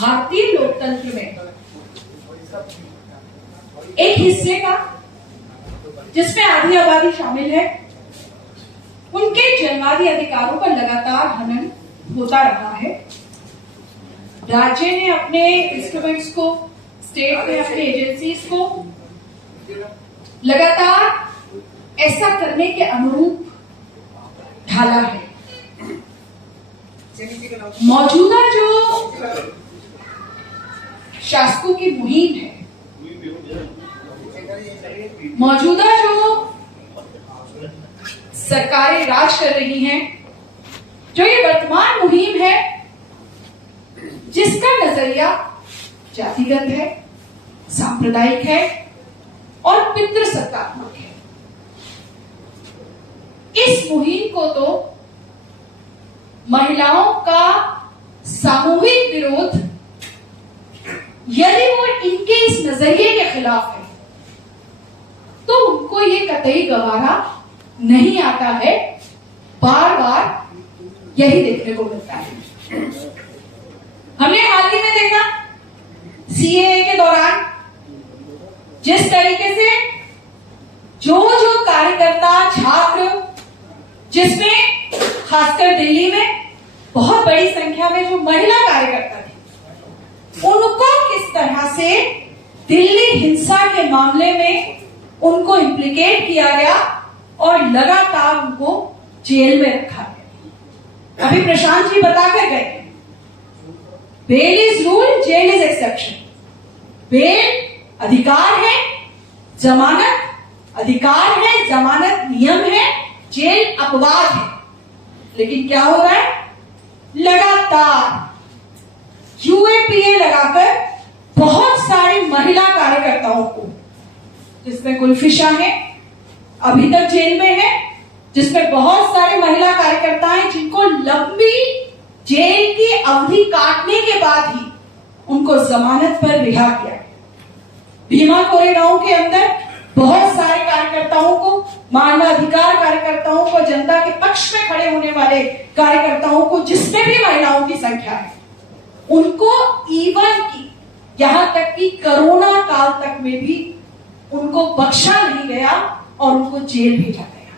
भारतीय लोकतंत्र में एक हिस्से का जिसमें आधी आबादी शामिल है, उनके जन्मवादी अधिकारों पर लगातार हनन होता रहा है। राज्य ने अपने इंस्ट्रूमेंट्स को, स्टेट ने अपने एजेंसीज को लगातार ऐसा करने के अनुरूप ढाला है। मौजूदा जो शासकों की मुहिम है, मौजूदा जो सरकारें राज कर रही हैं, जो ये वर्तमान मुहिम है, जिसका नजरिया जातिगत है, सांप्रदायिक है और पितृसत्तात्मक है, इस मुहिम को तो महिलाओं का सामूहिक विरोध, यदि वो इनके इस नजरिए के खिलाफ है, तो उनको ये कतई गवारा नहीं आता है। बार बार यही देखने को मिलता है। हमने हाल ही में देखा सीएए के दौरान जिस तरीके से जो कार्यकर्ता, छात्र, जिसमें खासकर दिल्ली में बहुत बड़ी संख्या में जो महिला कार्यकर्ता थे, उनको किस तरह से दिल्ली हिंसा के मामले में उनको इम्प्लीकेट किया गया और लगातार उनको जेल में रखा गया। अभी प्रशांत जी बताकर गए, bail is rule, jail is exception. Bail अधिकार है, जमानत अधिकार है, जमानत नियम है, जेल अपवाद है। लेकिन क्या हो रहा है? लगातार यूएपीए लगाकर बहुत सारी महिला कार्यकर्ताओं को, जिसमें गुलफिशा है अभी तक जेल में है, जिसमें बहुत सारे महिला कार्यकर्ताएं जिनको लंबी जेल की अवधि काटने के बाद ही उनको जमानत पर रिहा किया। भीमा कोरेगांव के अंदर बहुत सारे कार्यकर्ताओं को, मानवाधिकार कार्यकर्ताओं को, जनता के पक्ष में खड़े होने वाले कार्यकर्ताओं को, जिसमें भी महिलाओं की संख्या है, उनको इवन की यहां तक कि कोरोना काल तक में भी उनको बख्शा नहीं गया और उनको जेल भेजा गया।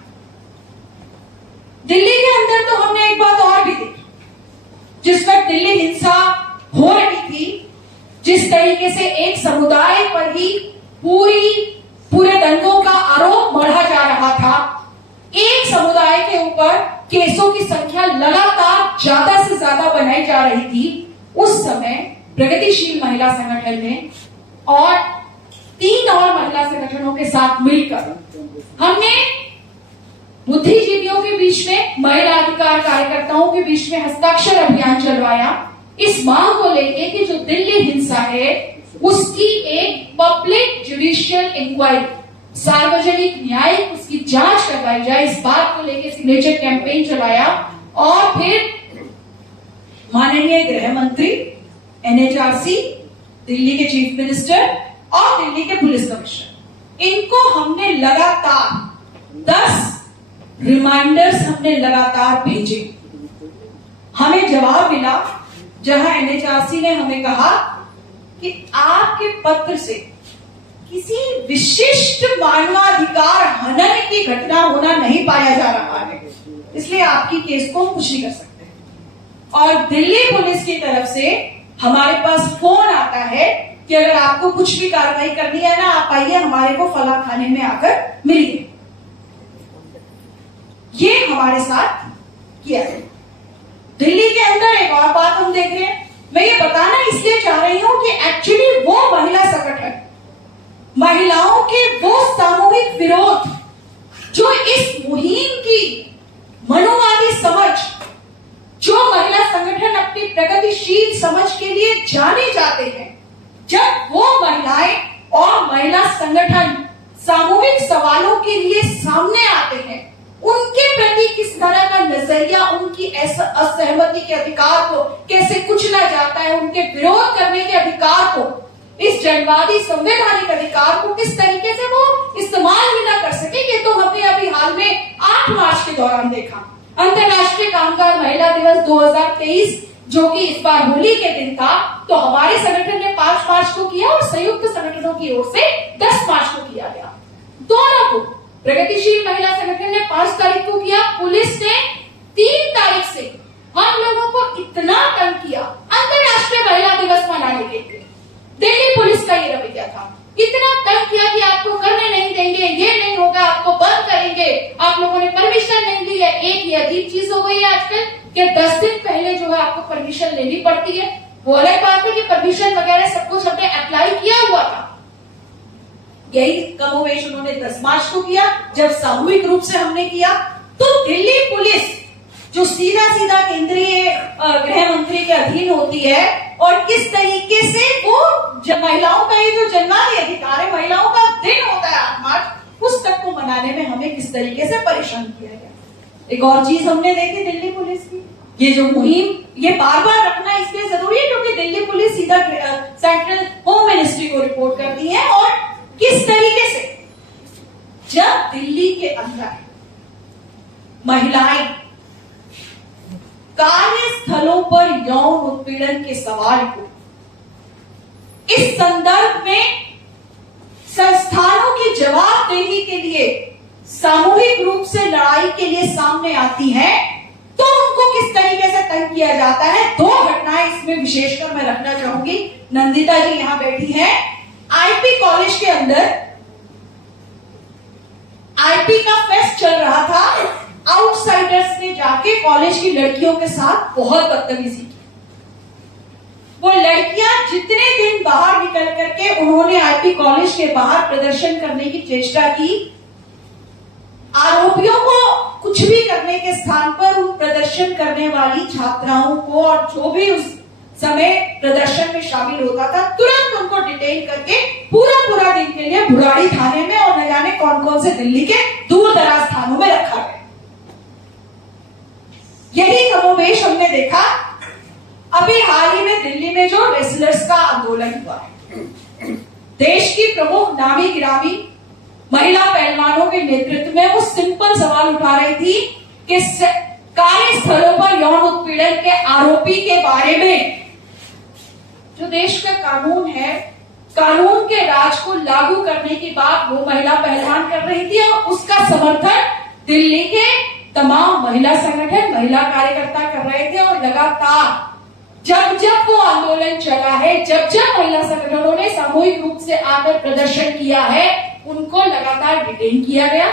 दिल्ली के अंदर तो हमने एक बात और भी देखी, जिस वक्त दिल्ली हिंसा हो रही थी, जिस तरीके से एक समुदाय पर ही पूरे दंगों का आरोप मढ़ा जा रहा था, एक समुदाय के ऊपर केसों की संख्या लगातार ज्यादा से ज्यादा बनाई जा रही थी। उस समय प्रगतिशील महिला संगठन ने और 3 और महिला संगठनों के साथ मिलकर हमने बुद्धिजीवियों के बीच में, महिला अधिकार कार्यकर्ताओं के बीच में हस्ताक्षर अभियान चलवाया, इस मांग को लेके कि जो दिल्ली हिंसा है उसकी एक पब्लिक जुडिशियल इंक्वायरी, सार्वजनिक न्याय, उसकी जांच करवाई जाए। इस बात को लेके सिग्नेचर कैंपेन चलाया और फिर माननीय गृह मंत्री, एनएचआरसी, दिल्ली के चीफ मिनिस्टर और दिल्ली के पुलिस कमिश्नर, इनको हमने लगातार 10 रिमाइंडर्स हमने लगातार भेजे। हमें जवाब मिला, जहां एनएचआरसी ने हमें कहा कि आपके पत्र से किसी विशिष्ट मानवाधिकार हनन की घटना होना नहीं पाया जा रहा है, इसलिए आपकी केस को कुछ नहीं कर सकते। और दिल्ली पुलिस की तरफ से हमारे पास फोन आता है कि अगर आपको कुछ भी कार्रवाई करनी है ना, आप आइए, हमारे को फला खाने में आकर मिलिए। ये हमारे साथ किया है। दिल्ली के अंदर एक और बात हम देख रहे हैं, मैं ये बताना इसलिए चाह रही हूं कि एक्चुअली वो महिला संगठन, महिलाओं के वो सामूहिक विरोध जो इस मुहिम की मनुवादी समझ, जो महिला संगठन अपनी प्रगतिशील समझ के लिए जाने जाते हैं, जब वो महिलाएं और महिला संगठन सामूहिक सवालों के लिए सामने आते हैं, उनके प्रति किस तरह का नजरिया, उनकी असहमति के अधिकार को कैसे कुचला जाता है, उनके विरोध करने के अधिकार को, इस जनवादी संवैधानिक अधिकार को किस तरीके से वो इस्तेमाल भी ना कर सके, ये तो हमने अभी हाल में 8 मार्च के दौरान देखा। अंतर्राष्ट्रीय कामगार महिला दिवस 2023 जो कि इस बार होली के दिन था, तो हमारे संगठन ने 5 मार्च को किया और संयुक्त संगठनों की ओर से 10 मार्च को किया गया। दोनों को प्रगतिशील महिला संगठन ने 5 तारीख को किया, पुलिस ने 3 तारीख से हम लोगों को इतना तंग किया अंतर्राष्ट्रीय महिला दिवस मनाने के लिए। दिल्ली पुलिस का ये रवैया था, इतना तंग किया कि आपको करने नहीं देंगे, ये नहीं होगा, आपको बंद करेंगे, आप लोगों ने परमिशन नहीं ली है। एक ये अजीब चीज हो गई है आजकल कि 10 दिन पहले जो है आपको परमिशन लेनी पड़ती है। वो अलग बात है कि परमिशन वगैरह सब कुछ हमने अप्लाई किया हुआ था। यही कमोवेश उन्होंने 10 मार्च को किया। जब सामूहिक रूप से हमने किया तो दिल्ली पुलिस जो सीधा सीधा केंद्रीय गृह मंत्री के अधीन होती है, और किस तरीके से वो महिलाओं का ये जो जन्मादी अधिकार है, महिलाओं का दिन होता है 8 मार्च, उस तक को मनाने में हमें किस तरीके से परेशान किया गया। एक और चीज हमने देखी दिल्ली पुलिस की, ये जो मुहिम, ये बार बार रखना इसलिए जरूरी है क्योंकि दिल्ली पुलिस सीधा सेंट्रल होम मिनिस्ट्री को रिपोर्ट करती है। और किस तरीके से जब दिल्ली के अंदर महिलाएं कार्यस्थलों पर यौन उत्पीड़न के सवाल को इस संदर्भ में संस्थानों की जवाबदेही के लिए सामूहिक रूप से लड़ाई के लिए सामने आती है, तो उनको किस तरीके से तंग किया जाता है। 2 घटनाएं इसमें विशेषकर मैं रखना चाहूंगी। नंदिता जी यहां बैठी हैं। आईपी कॉलेज के अंदर आईपी का फेस्ट चल रहा था, आउटसाइडर्स ने जाके कॉलेज की लड़कियों के साथ बहुत बदतमीजी की। वो लड़कियां जितने दिन बाहर निकल करके उन्होंने आईपी कॉलेज के बाहर प्रदर्शन करने की चेष्टा की, आरोपियों को कुछ भी करने के स्थान पर उन प्रदर्शन करने वाली छात्राओं को और जो भी उस समय प्रदर्शन में शामिल होता था, तुरंत उनको डिटेन करके पूरा दिन के लिए बुराड़ी थाने में और न जाने कौन कौन से दिल्ली के दूर दराज थानों में रखा गया। यही कमोवेश हमने देखा अभी हाल ही में दिल्ली में जो रेसलर्स का आंदोलन हुआ है। देश की प्रमुख नामी गिरामी महिला पहलवानों के नेतृत्व में वो सिंपल सवाल उठा रही थी कि कार्यस्थलों पर यौन उत्पीड़न के आरोपी के बारे में जो देश का कानून है, कानून के राज को लागू करने की बात वो महिला पहलवान कर रही थी, और उसका समर्थन दिल्ली के तमाम महिला संगठन, महिला कार्यकर्ता कर रहे थे। और लगातार जब वो आंदोलन चला है, जब महिला संगठनों ने सामूहिक रूप से आकर प्रदर्शन किया है, उनको लगातार डिटेन किया गया।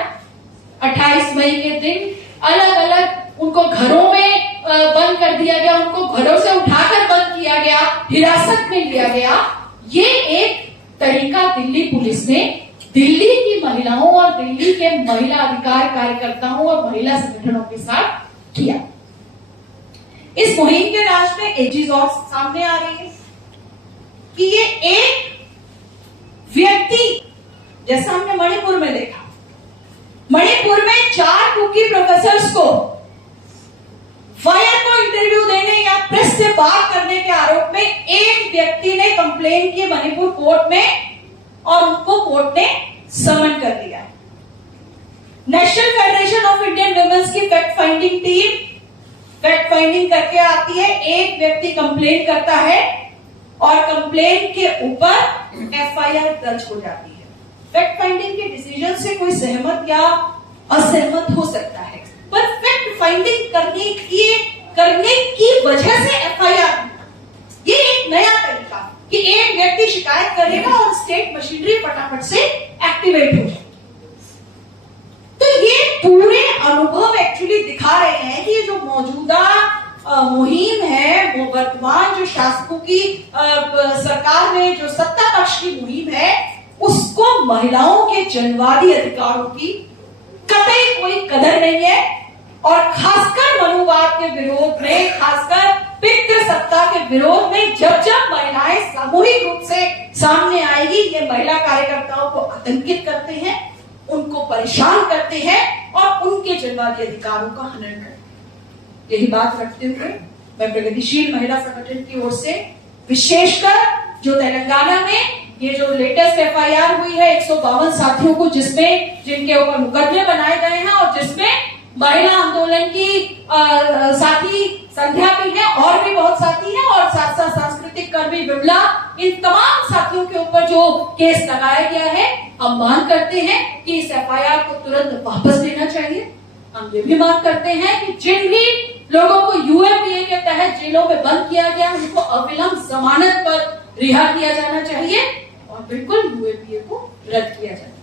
28 मई के दिन अलग अलग उनको घरों में बंद कर दिया गया, उनको घरों से उठाकर बंद किया गया, हिरासत में लिया गया। ये एक तरीका दिल्ली पुलिस ने दिल्ली की महिलाओं और दिल्ली के महिला अधिकार कार्यकर्ताओं और महिला संगठनों के साथ किया। इस मुहिम के राज में एक चीज और सामने आ रही है कि ये एक व्यक्ति, जैसा हमने मणिपुर में देखा, मणिपुर में 4 कुकी प्रोफेसर्स को फायर को इंटरव्यू देने या प्रेस से बात करने के आरोप में एक व्यक्ति ने कंप्लेन की मणिपुर कोर्ट में, और उनको कोर्ट ने समन कर दिया। National Federation of Indian Women's की fact finding team fact finding करके आती है, एक व्यक्ति कंप्लेन करता है और कंप्लेन के ऊपर एफआईआर दर्ज हो जाती है। फैक्ट फाइंडिंग के डिसीजन से कोई सहमत या असहमत हो सकता है, पर फैक्ट फाइंडिंग करने की वजह से एफआईआर, ये एक नया तरीका कि एक व्यक्ति शिकायत करेगा और स्टेट मशीनरी फटाफट से एक्टिवेट हो जाए। तो ये पूरे अनुभव एक्चुअली दिखा रहे हैं कि जो मौजूदा मुहिम है, वो वर्तमान जो शासकों की सरकार में जो सत्ता पक्ष की मुहिम है, उसको महिलाओं के जनवादी अधिकारों की कतई कोई कदर नहीं है। और खासकर मनुवाद के विरोध में, खासकर पितृसत्ता के विरोध में जब महिलाएं सामूहिक रूप से सामने आएगी, ये महिला कार्यकर्ताओं को आतंकित करते हैं, उनको परेशान करते हैं और उनके जनवादी अधिकारों का हनन करते हैं। यही बात रखते हुए मैं प्रगतिशील महिला संगठन की ओर से विशेषकर जो तेलंगाना में ये जो लेटेस्ट एफआईआर हुई है 152 साथियों को, जिसमें जिनके ऊपर मुकदमे बनाए गए हैं और जिसमें महिला आंदोलन की साथी संध्या भी है और भी बहुत साथी हैं, और साथ साथ सांस्कृतिक कर्मी विमला, इन तमाम साथियों के ऊपर जो केस लगाया गया है, हम मांग करते हैं कि इस एफआईआर को तुरंत वापस लेना चाहिए। हम ये भी मांग करते हैं कि जिन भी लोगों को यूएपीए के तहत जेलों में बंद किया गया, उनको अविलंब जमानत पर रिहा किया जाना चाहिए और बिल्कुल यूएपीए को रद्द किया जाना चाहिए।